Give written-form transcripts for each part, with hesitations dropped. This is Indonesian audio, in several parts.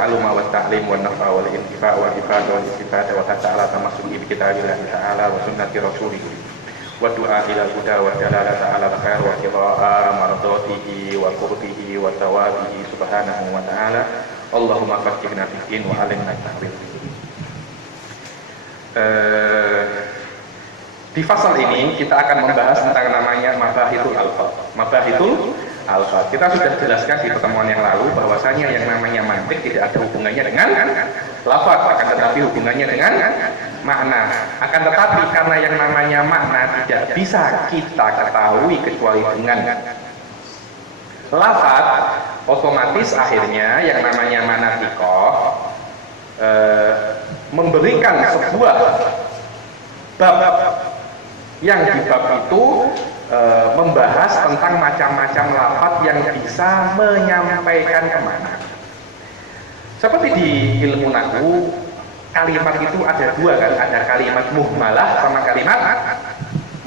ta'alluma wa ta'lim wa nafa wal intifa wal ifad wal istifada wa ta'ala tamassuki bi kitabillahi ta'ala wa sunnati rasulih wa du'a ila huda wa dalalata ala khair wa qira'a mardatihi wa qurbihi wa tawabihi subhanahu wa ta'ala. Allahumma faqihna fid din wa 'allimna at-ta'wil. Di fasal ini kita akan membahas tentang namanya mabahithul alfaz. Mabahithul alfaz. Kita sudah jelaskan di pertemuan yang lalu bahwasanya yang namanya mantik tidak ada hubungannya dengan lafaz, akan tetapi hubungannya dengan makna. Akan tetapi karena yang namanya makna tidak bisa kita ketahui kecuali dengan lafaz, otomatis akhirnya yang namanya manatikoh memberikan sebuah bab yang di bab itu membahas tentang macam-macam lafaz yang bisa menyampaikan kemana. Seperti di ilmu nahwu, kalimat itu ada dua kan, ada kalimat muhmalah sama kalimat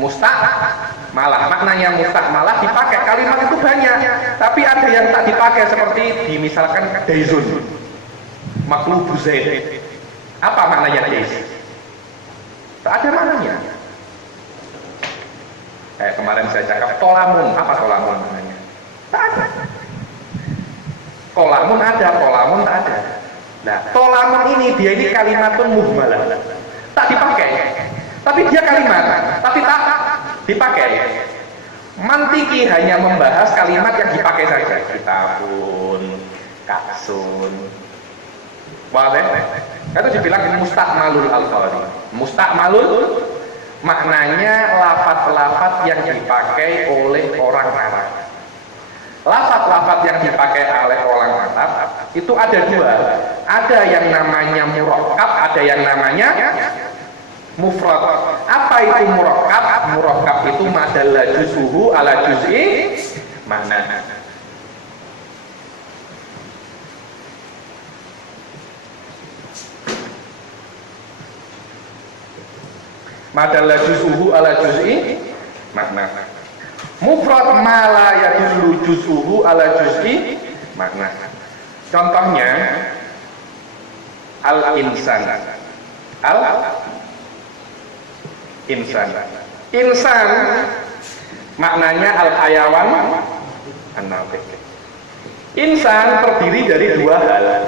musta'malah. Maknanya musta'malah dipakai, kalimat itu banyak, tapi ada yang tak dipakai seperti di misalkan daizun, maklubu zaid. Apa maknanya daiz? Tak ada maknanya. Kemarin saya cakap tolamun, apa tolamun namanya? Tak ada. Kolamun ada, tolamun tak ada. Nah, tolamun ini dia ini kalimatun muhmalah, tak dipakai. Tapi dia kalimat, tapi tak dipakai. Mantiki hanya membahas kalimat yang dipakai saja. Kitabun, kaksun. Boleh? Itu dibilang mustakmalul alfadhi. Mustakmalul maknanya lafaz-lafaz yang dipakai oleh orang Arab. Lafaz-lafaz yang dipakai oleh orang Arab itu ada dua. Ada yang namanya murakkab, ada yang namanya mufrad. Apa itu murakkab? Murakkab itu madalla juz'uhu ala juz'i mana. Madalla juz'uhu ala juz'i makna. Mufrad ma la yadullu juz'uhu ala juz'i makna. Contohnya al-insan. Al-insan. Insan maknanya al-hayawan an-natiq. Insan terdiri dari dua hal.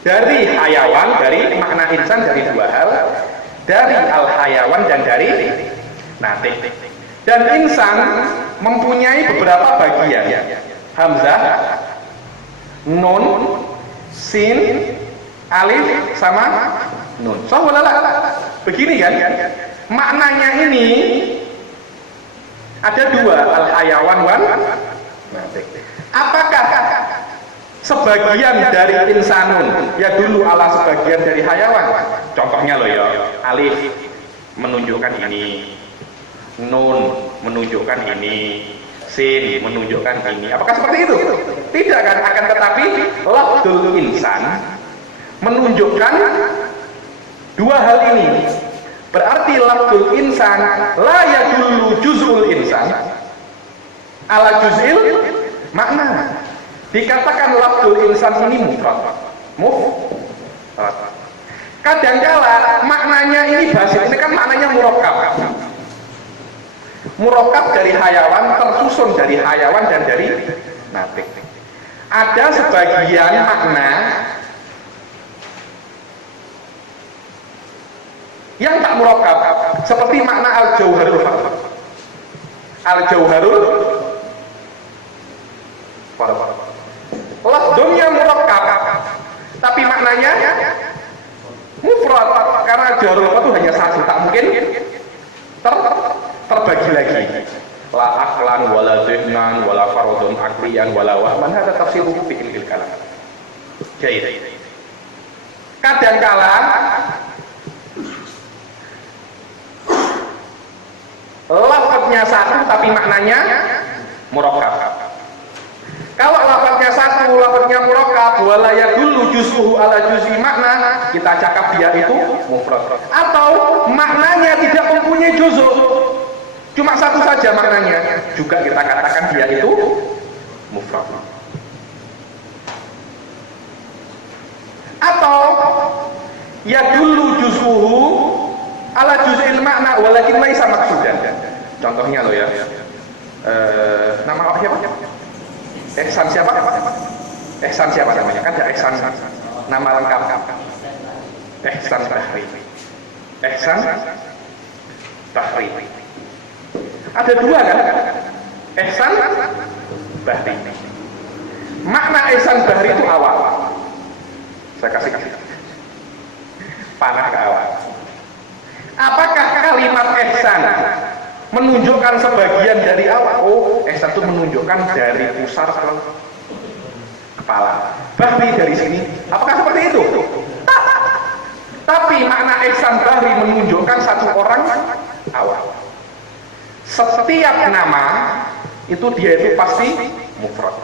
Dari hayawan, dari makna insan dari dua hal. Dari al-hayawan dan dari natik. Dan insan mempunyai beberapa bagian. Hamzah, nun, sin, alif, sama nun. Begini kan? Maknanya ini ada dua, al-hayawan wan natik. Apakah sebagian dari insanun ya dulu ala sebagian dari hayawan? Contohnya loh ya, alif menunjukkan ini, nun menunjukkan ini, sin menunjukkan ini. Apakah seperti itu? Tidak kan? Akan tetapi lafdul insan menunjukkan dua hal ini. Berarti lafdul insan la yadullu juz'ul insan ala juz'il makna. Dikatakan lafdul insan ini mufrad. Kadangkala maknanya ini basit, ini kan maknanya murakkab. Murakkab dari hayawan, tersusun dari hayawan dan dari natik. Ada sebagian makna yang tak murakkab, seperti makna al-jauharul farq. Al-jauharul farq. Lafdznya murakkab, tapi maknanya mufrad, karena jauharul farq itu hanya satu, tak mungkin terbagi lagi. La aqlan wala dhihnan wala faradun aqliyan wala wahman, hada tafsiruhu fi ilmil kalam. Jadi kadangkala lafadznya satu tapi maknanya murakkab. Kalau lafadznya satu, lafadznya murakkab, wala yadullu juz'uhu ala juz'i makna, kita cakap dia itu mufrad. Atau maknanya tidak mempunyai juz'u, cuma satu saja maknanya, juga kita katakan dia itu mufrad. Atau ya dulu juz'uhu ala juz'il makna walakin laisa maqsudan. Contohnya loh ya. Nama apa siapa? Ihsan siapa? Ihsan siapa namanya? Kan ada Ihsan nama lengkap. Ihsan Bahri. Ihsan Bahri. Ada dua kan? Ihsan Bahri. Makna Ihsan Bahri itu awal. Saya kasih panah ke awal. Apakah kalimat ihsan menunjukkan sebagian dari awal? Oh, ihsan itu menunjukkan dari pusar ke kepala. Bahri dari sini. Apakah seperti itu? Tapi makna ihsan bahri menunjukkan satu orang awal. Setiap nama itu dia itu pasti mufrad.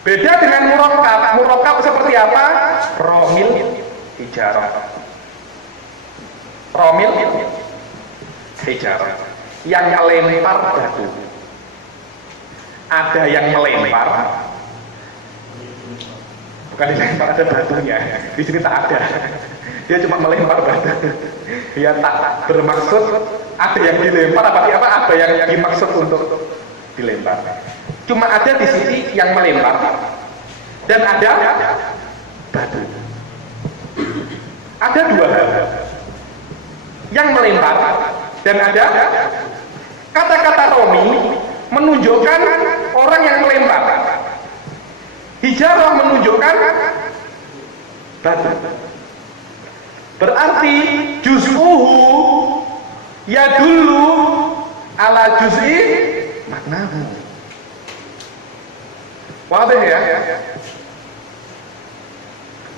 Beda dengan murakkab. Murakkab seperti apa? Romil hijarah. Romil hijarah. Yang melempar batu. Ada yang melempar. Bukan dilempar, ada batunya. Di sini tak ada. Dia cuma melempar batu. Dia tak bermaksud ada yang dilempar apa ada yang dimaksud untuk dilempar. Cuma ada di sini yang melempar dan ada batu. Ada dua hal. Yang melempar dan ada kata-kata romi menunjukkan orang yang melempar. Hijarah menunjukkan batu. Berarti juz'uhu yadullu ala juz'i maknahu. Wadah ya?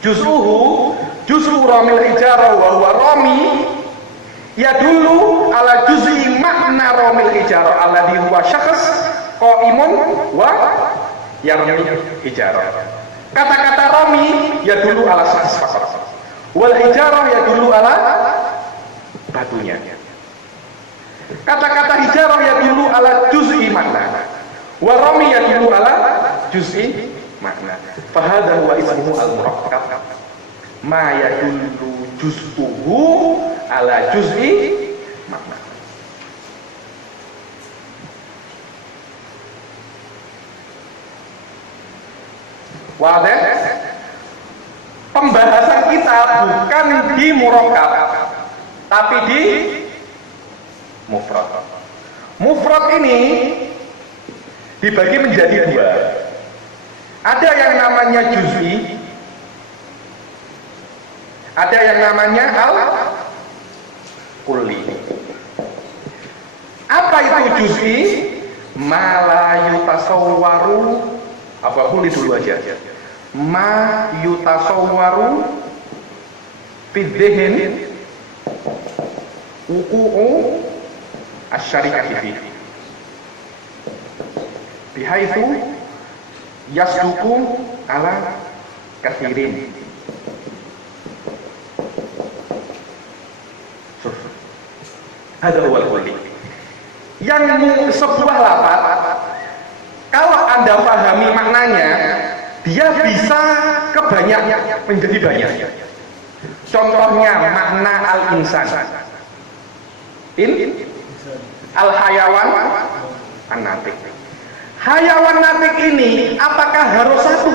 Juz'u ramil hijarah wa huwa rami yadullu ala juz'i makna ramil hijarah alladhi huwa syakhs qa'imun wa yarmi hijarah. Kata-kata rami yadullu ala syakhs faqat. Wal hijarah yadullu ala batunya. Kata-kata hijarah yadullu ala juz'i makna. Wa rami yadullu ala juz'i makna. Fahadha huwa ismuhu al-murakkab. Ma yadullu juz'uhu ala juz'i makna. Wadah? Pembahasan kita bukan di murakkab, tapi di mufrad. Mufrad ini dibagi menjadi dua. Ada yang namanya juz'i, ada yang namanya al-kulli. Apa itu juz'i? Ma la yutasawwaru, apa kulli dulu aja. Ma yutasawwaru fidhihin wuqu'u asy-syarikati fihi. Bihaitsu yasduku ala kathirin. Ada awal kulli. Yang sebuah lafaz kalau Anda pahami maknanya, dia bisa kebanyak menjadi banyak. Contohnya makna al-insan. Al-hayawan an-natik. Hayawan natik ini apakah harus satu?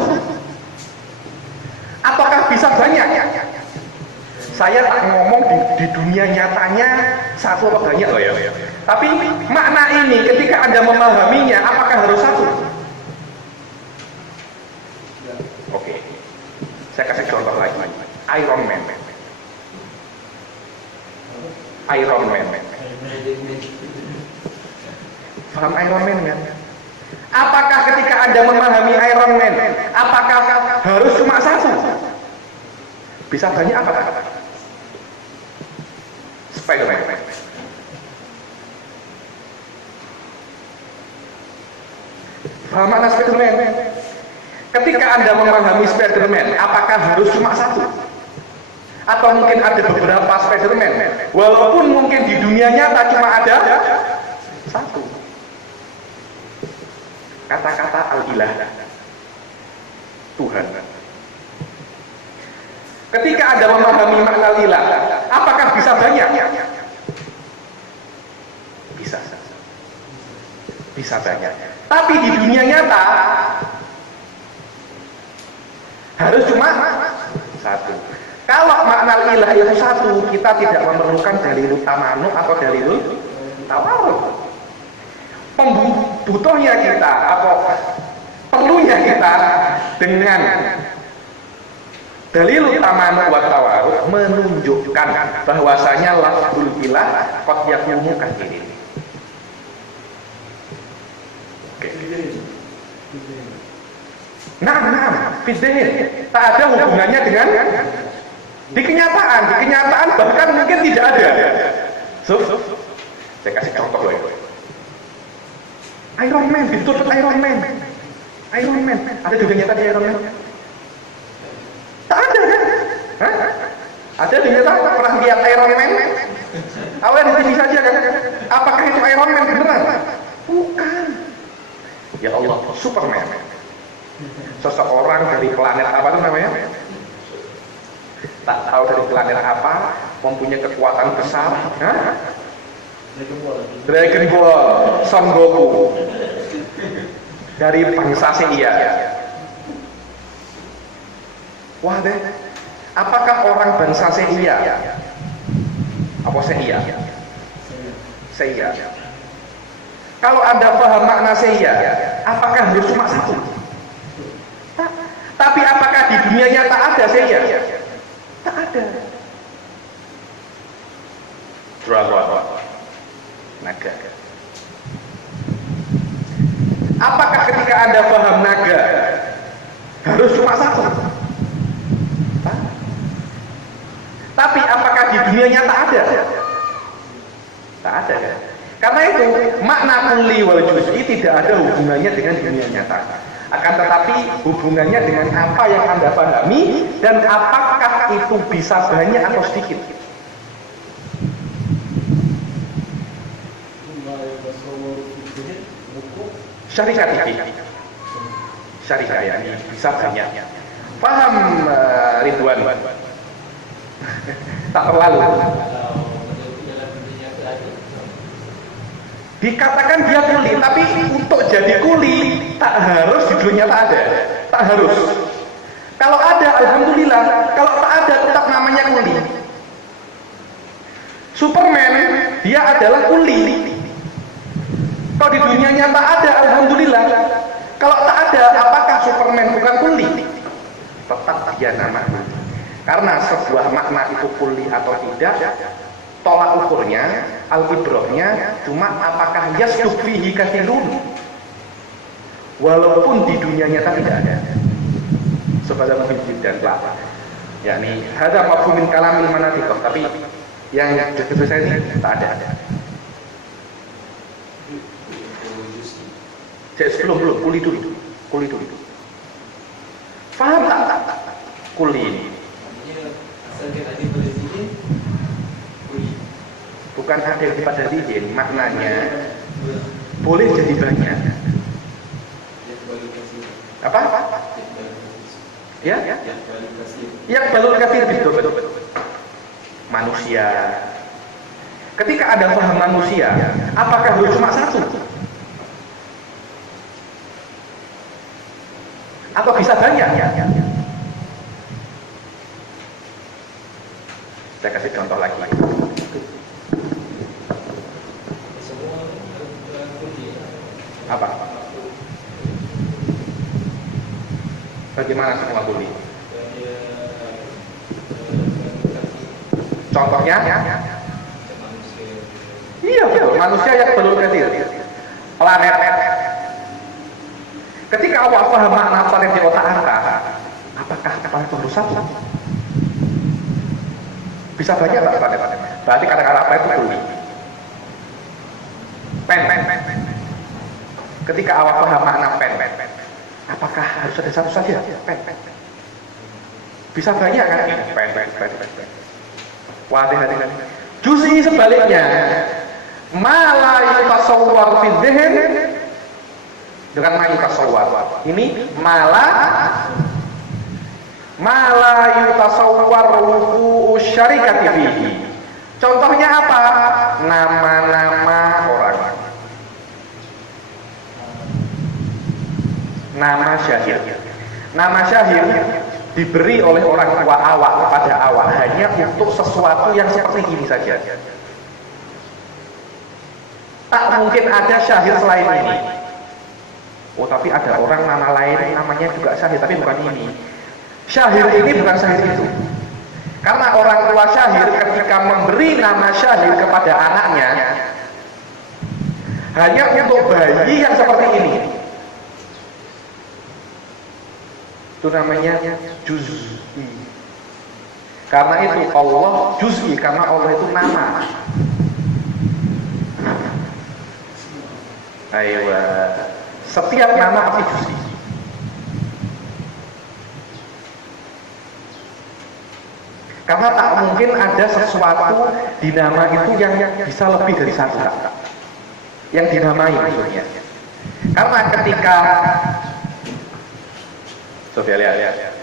Apakah bisa banyak? Saya tak ngomong di dunia nyatanya satu atau banyak loh ya. Tapi makna ini ketika Anda memahaminya, apakah harus satu? Oke. Saya kasih contoh lagi. Iron Man. Iron Man. Paham Iron Man kan? Apakah ketika Anda memahami Iron Man, apakah harus cuma satu? Bisa banyak apa? Spider-Man. Paham makna Spider-Man? Ketika Anda memahami Spider-Man, apakah harus cuma satu? Atau mungkin ada beberapa Spider-Man? Walaupun mungkin di dunia nyata cuma ada satu. Kata-kata al-ilah. Tuhan. Ketika Anda memahami makna lillah, apakah bisa banyak? Bisa. Bisa banyak. Tapi di dunia nyata harus cuma satu. Kalau makna lillah itu satu, kita tidak memerlukan dalilul tamanu atau dalilul tawarruk. Butuhnya kita atau perlunya kita dengan dalilul tamanu wa tawarruk menunjukkan bahwasanya lafzul ilah qad yakunu kadzirin. Oke. Nah, fidzihn tak ada hubungannya dengan di kenyataan bahkan mungkin tidak ada. Saya kasih contoh loh. Iron Man, ditutup Iron Man. Ada juga nyata di Iron Man? Tak ada kan? Hah? Ada di nyata? Pernah lihat Iron Man? Awalnya di TV saja kan? Apakah itu Iron Man beneran? Bukan. Ya Allah, Superman. Seseorang dari planet apa itu namanya? Tak tahu dari planet apa, mempunyai kekuatan besar. Hah? Dragon Ball, Son Goku dari bangsa Seiya. Wah deh, apakah orang bangsa Seiya? Apa Seiya? Seiya. Kalau Anda paham makna Seiya, apakah harus cuma satu? Tapi apakah di dunia nyata ada Seiya? Tak ada. Dragon, naga. Apakah ketika Anda paham naga harus cuma satu? Tapi apakah di dunia nyata ada? Tak ada kan? Karena itu makna kulli wal juz'i tidak ada hubungannya dengan dunia nyata. Akan tetapi hubungannya dengan apa yang Anda pahami dan apakah itu bisa banyak atau sedikit. Syarikat ya, bisa banyak. Paham Ridwan? Tak terlalu. Dikatakan dia kuli, tapi untuk jadi kuli tak harus di dunia tak ada. Tak harus. Kalau ada, alhamdulillah. Kalau tak ada, tetap namanya kuli. Superman, dia adalah kuli. Kalau di dunia nyata ada, alhamdulillah. Kalau tak ada, apakah Superman bukan kuli? Tetap dia nama. Karena sebuah makna itu kuli atau tidak, tolak ukurnya, al-ibrahnya cuma apakah yasduk fihi katsirun. Walaupun di dunia nyata tidak ada. Sebagai mungkin dan kelapa. Yakni hadza mafhumin kalamil manatiq, tapi yang jujur saya ini tak ada. Belum, kuli dulu. Faham tak? Kuli ini. Bukan ada pada izin, maknanya boleh jadi banyak. Apa? Ya? Yang balul katsir betul. Manusia. Ketika ada paham manusia, apakah harus cuma satu? Atau bisa banyak? Saya kasih contoh lagi. Apa? Bagaimana semua kuli? Contohnya? Iya betul, manusia yang belum kecil. Planet. Ketika Allah paham makna planet di otak Anda, apakah planet itu rusak? Bisa banyak tak planet? Berarti kata-kata apa itu kuli? Pen. Ketika awak paham makna pen, apakah harus ada satu saja? Pen. Bisa banyak kan? Pen. Wadah. Justru sebaliknya, malah yutasawwar fi dzihn dengan ma yutasawwar. Ini malah ma la yutasawwar wuqu'u syarikati fihi. Contohnya apa? Nama-nama orang. Nama syahid. Nama syahid diberi oleh orang tua awak kepada awak hanya untuk sesuatu yang seperti ini saja. Tak mungkin ada syahid selain ini. Oh, tapi ada orang nama lain namanya juga syahid, tapi bukan ini. Syahid ini bukan syahid itu. Karena orang tua syahid ketika memberi nama syahid kepada anaknya hanya untuk bayi yang seperti ini. Itu namanya juz'i. Karena itu Allah juz'i, karena Allah itu nama. Ayo, setiap nama pasti juz'i. Karena tak mungkin ada sesuatu di nama itu yang bisa lebih dari satu yang dinamai maksudnya. Karena ketika Sofia lihat,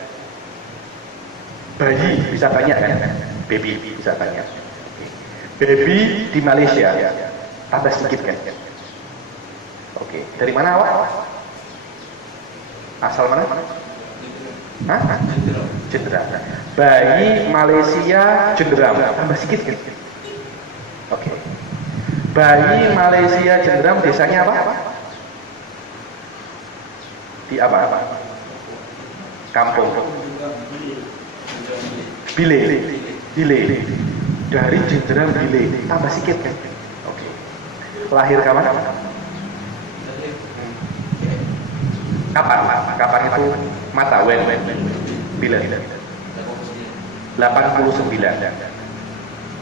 bayi bisa banyak kan? Baby bisa banyak. Baby di Malaysia tambah sedikit kan? Oke, dari mana awak? Asal mana? Hah? Jendera. Bayi Malaysia Jenderam tambah sedikit kan? Oke. Bayi Malaysia Jenderam desanya apa? Di apa? Kampung Bile dari Jenderam Bile tambah sedikit kan? Oke. Lahir kapan? Kapan itu mata wen bila 89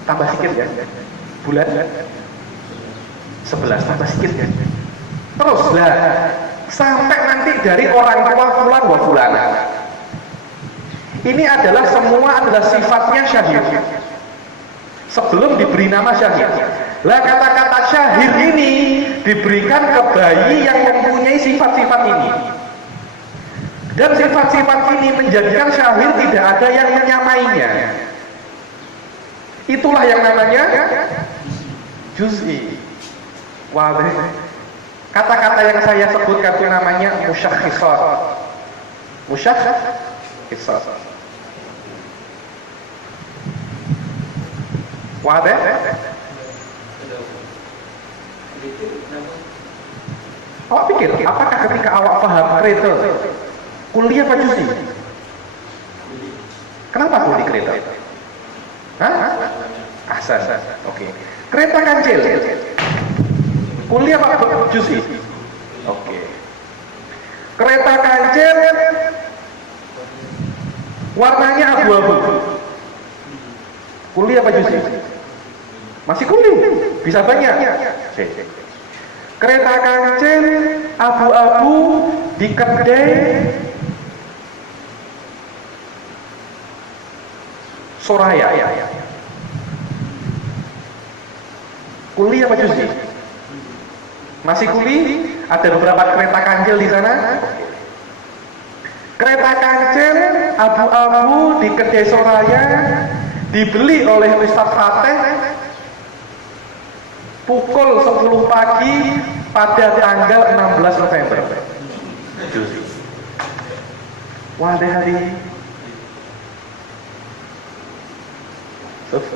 tambah sedikit ya, bulan 11 tambah sedikit ya, terus lah sampai nanti dari orang tua fulan wa fulana. Ini adalah semua adalah sifatnya syahid sebelum diberi nama syahid. Lah kata-kata syahid ini diberikan ke bayi yang mempunyai sifat-sifat ini. Dan sifat-sifat ini menjadikan syahid tidak ada yang menyamainya. Itulah yang namanya juz'i. Wadih. Kata-kata yang saya sebutkan itu namanya musyakhisat. Musyakhisat. Wadih. Awak pikir, apakah ketika awak paham kereta kuliah apa juz'i? Kenapa kuliah kereta? Hah? Asas. Oke. Kereta kancil. Kuliah apa juz'i? Oke. Kereta kancil warnanya abu-abu. Kuliah apa juz'i? Masih kuliah. Bisa banyak. Kereta kancil abu-abu di kedai Soraya. Kuliah apa juz'i? Masih kuliah? Ada beberapa kereta kancil di sana. Kereta kancil abu-abu di kedai Soraya dibeli oleh Ustadz Fateh pukul 10 pagi pada tanggal 16 November. Juz'i. Wadah hari.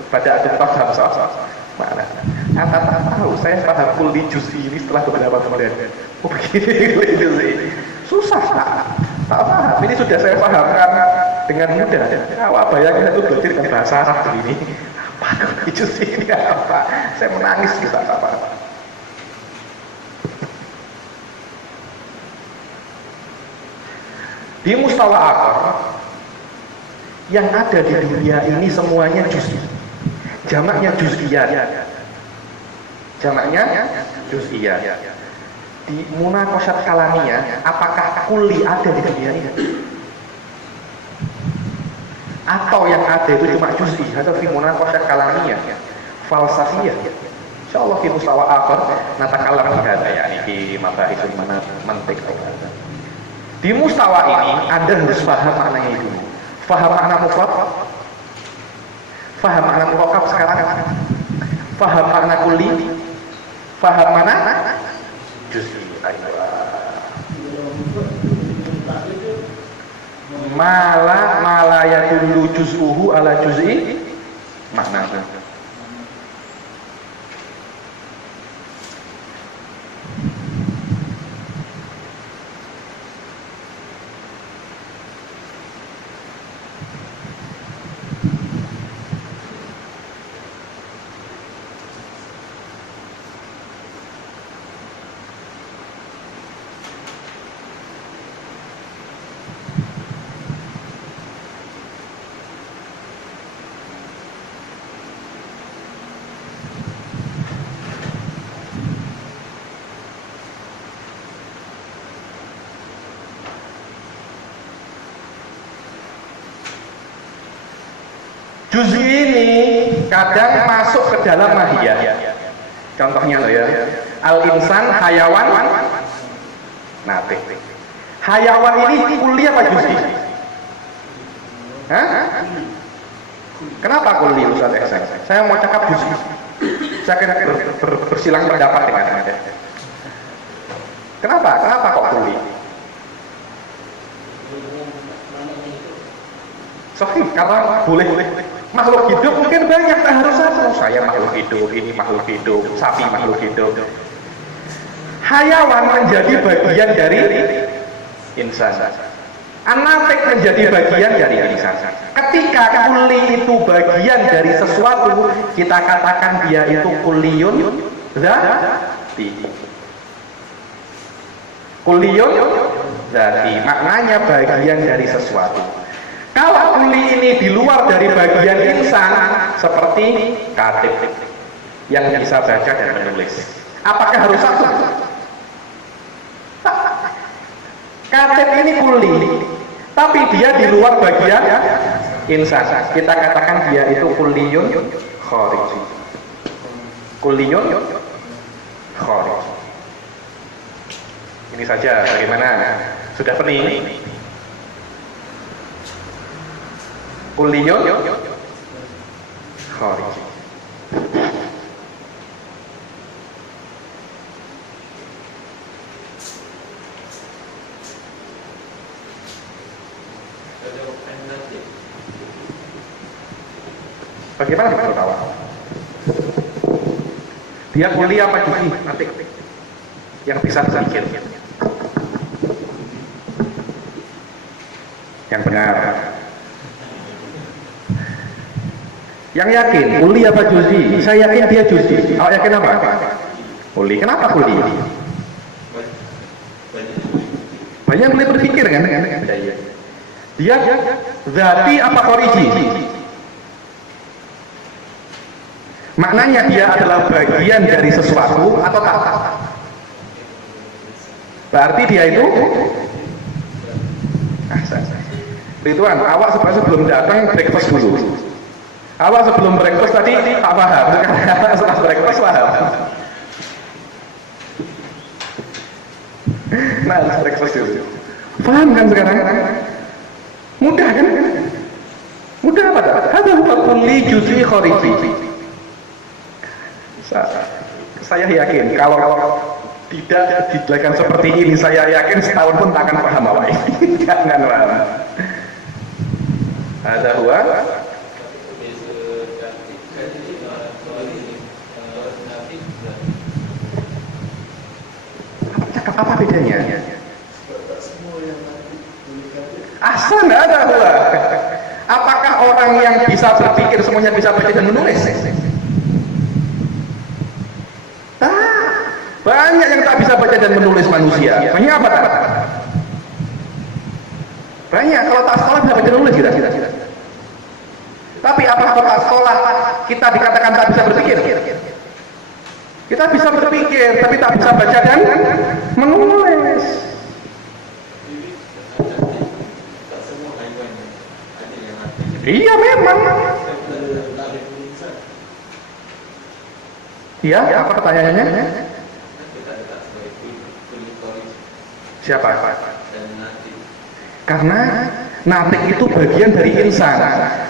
Pada ada paham mana? Anda tak tahu, saya paham kuli juz'i ini setelah beberapa kemudian. Oh begini kuli juz'i. Susah tak paham. Ini sudah saya pahamkan dengan mudah. Awak bayangkan itu belajar dengan bahasa Arab begini. Apa kuli juz'i ini apa? Saya menangis gitu apa. Di mustawa akhir yang ada di dunia ini semuanya juz'i. Jamaknya juz'iyat. Di munaqasyat kalamiyah, apakah kulli ada di dunia ini? Atau yang ada itu cuma juz'i? Atau di munaqasyat kalamiyah, falsafiyah? Insyaallah di mustawa akhir natakalam hadza yakni di mabahisul mantiq. Di mustawa ini Anda harus paham maknanya itu. Faham makna mufrad? Faham makna murakkab sekarang? Faham makna kulli? Faham mana? Juz'i. Mala yadullu juz'uhu ala juz'i makna. Juz'i ini kadang masuk ke dalam mahiyah. Contohnya loh ya, al-insan, hayawan, natik. Hayawan ini kulli apa juz'i? Hah? Kenapa kulli Ustaz Ehsan? Saya mau cakap juz'i. Saya akan bersilang pendapat dengan Anda. Kenapa kok kulli? Sahih, karena boleh makhluk hidup mungkin banyak, tak harus satu. Saya makhluk hidup, ini makhluk hidup, sapi makhluk hidup. Hayawan menjadi bagian dari insan. Anatik menjadi bagian dari insan. Ketika kulli itu bagian dari sesuatu, kita katakan dia itu kulliyun dzati. Kulliyun dzati, maknanya bagian dari sesuatu. Kalau kulli ini di luar dari bagian insan, seperti katib yang bisa baca dan menulis, apakah harus satu? Katib ini kulli, tapi dia di luar bagian insan. Kita katakan dia itu kulliyun khariji. Kulliyun khariji. Ini saja bagaimana? Sudah pening? Kulliyun khariji. Bagaimana menurut awak? Dia kulli apa juz'i? Natik. Yang bisa berpikir. Yang benar. Yang yakin, kulli apa juz'i? Saya yakin dia juz'i. Awak yakin apa? Kulli. Kenapa kulli? Banyak boleh berpikir kan? Dia dzati apa khariji? Maknanya dia adalah bagian dari sesuatu atau tak? Berarti dia itu Ridwan, awak sebelum datang breakfast dulu. Awak sebelum breakfast tadi tak paham, setelah breakfast paham. Nah, breakfast dulu. Paham kan sekarang? Mudah kan? Mudah apa tak? Hadza huwa kulli juz'i khariji. Saya yakin kalau tidak dijelaskan seperti ini, saya yakin setahun pun tak akan paham awak ini. Jangan paham. Hadza huwa apa bedanya? Ahsan, ada huwa. Apakah orang yang bisa berpikir semuanya bisa baca dan menulis? Banyak yang tak bisa baca dan menulis manusia. Banyak apa tak? Banyak. Kalau tak sekolah bisa baca dan menulis kita. Tapi apakah kalau tak sekolah kita dikatakan tak bisa berpikir? Kita bisa berpikir, tapi tak bisa baca dan menulis. Iya memang. Iya, apa pertanyaannya? Siapa? Karena Natik itu bagian dari insan,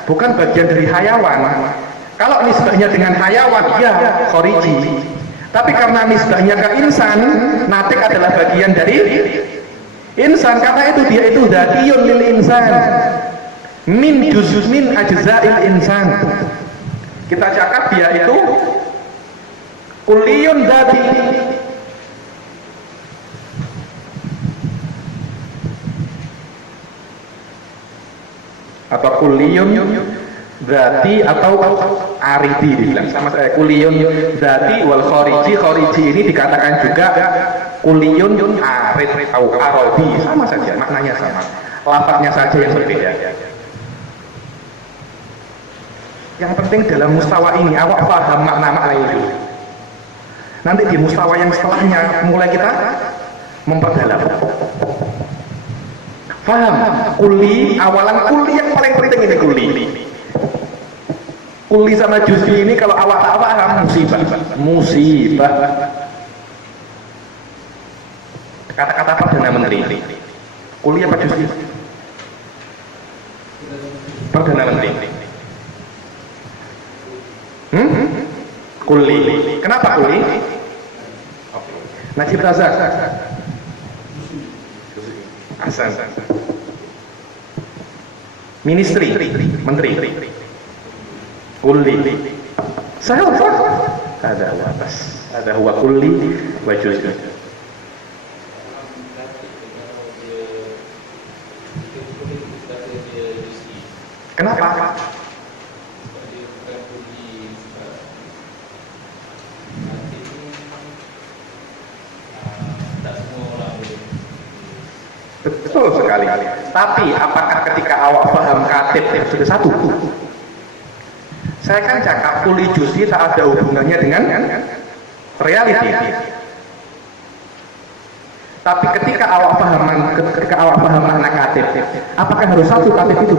bukan bagian dari hayawan. Kalau nisbahnya dengan hayawan, ya khariji. Tapi karena nisbahnya ke insan, natik adalah bagian dari insan. Karena itu dia itu dzatiyun lil insan, min min ajza'il insan. Kita cakap dia itu kulliyun dzati. Atau kulliyun dzati atau aridi dibilang sama saya. Kulliyun dzati wal khariji. Khariji ini dikatakan juga kulliyun arid atau arodi, sama saja, maknanya sama, lafadznya saja yang berbeda. Yang penting dalam mustawa ini awak paham makna-makna itu. Nanti di mustawa yang setelahnya mulai kita memperdalam. Paham? Kuli, awalan kuli yang paling penting ini kuli. Kuli sama juz'i ini kalau awak tak paham musibah. Musibah. Kata-kata Perdana Menteri. Kuli apa juz'i? Perdana Menteri. Kuli. Kenapa kuli? Najib Razak. Hasan. Ministri, menteri. Kulli. Saya apa? Ada atas. Ada huwa kulli wa juz'i. Kenapa? Betul sekali. Tapi apakah ketika awak paham katib sudah satu? Saya kan cakap kuli juz'i tak ada hubungannya dengan reality. Tapi ketika awak paham makna katib, apakah harus satu katib itu?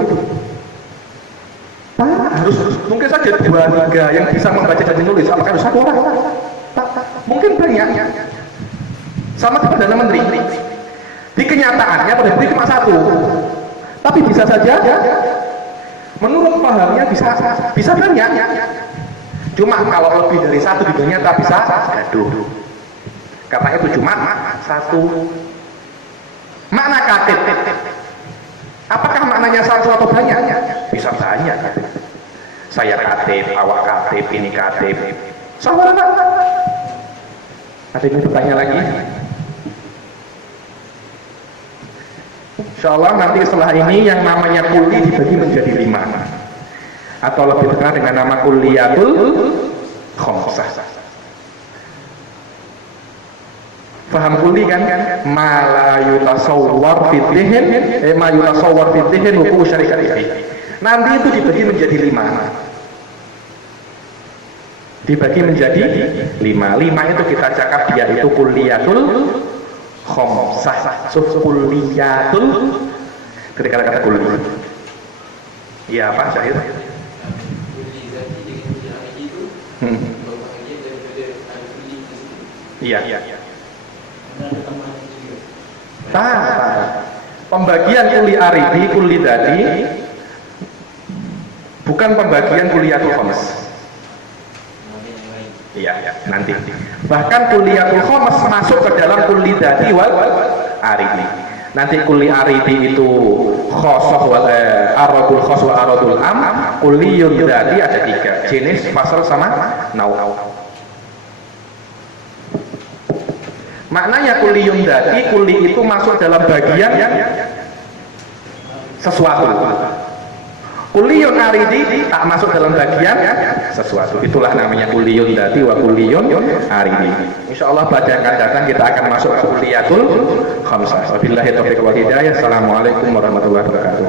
Harus mungkin saja 2, 3 yang bisa membaca dan menulis. Apakah harus satu orang? Mungkin banyak. Sama seperti Perdana Menteri. Di kenyataannya Perdana Menteri cuma satu, tapi bisa saja menurut pahamnya bisa banyak. Cuma kalau lebih dari satu di dunia tak bisa gaduh. Karena itu cuma satu. Makna katib, apakah maknanya satu atau banyak? Bisa banyak. Saya katib, awak katib, ini katib. Sama. Ada yang bertanya lagi? Insya Allah nanti setelah ini yang namanya kuli dibagi menjadi 5 atau lebih dikenal dengan nama kulliyatul khamsah. Faham kuli kan? Ma la yutasawwar fi dhihn, ma yutasawwar fi dhihn wuqu syarikatihi. Nanti itu dibagi menjadi 5. Dibagi menjadi 5. 5 itu kita cakap dia itu kulliyatul khamsah, kulliyatul. Ketika kata kulli, iya Pak Syahid. Iya. Pembagian kulli aridi, kulli dadi, bukan pembagian kulliyatul khams. Iya, nanti. Bahkan kulliyatul khams masuk ke dalam kulli dadi wal aridi. Nanti kulli aridi itu khosoh wal aradul khos wa aradul am. Kulliyun dadi ada 3 jenis, fasal sama nau. Maknanya kulliyun dadi, kulli itu masuk dalam bagian sesuatu. Kulliyun aridi tak masuk dalam bagian sesuatu. Itulah namanya kulliyun dadi wa kulliyun aridi. Insyaallah pada yang akan datang kita akan masuk ke kulliyatul khamsah. Wabillahi taufiq wal hidayah. Assalamualaikum warahmatullahi wabarakatuh.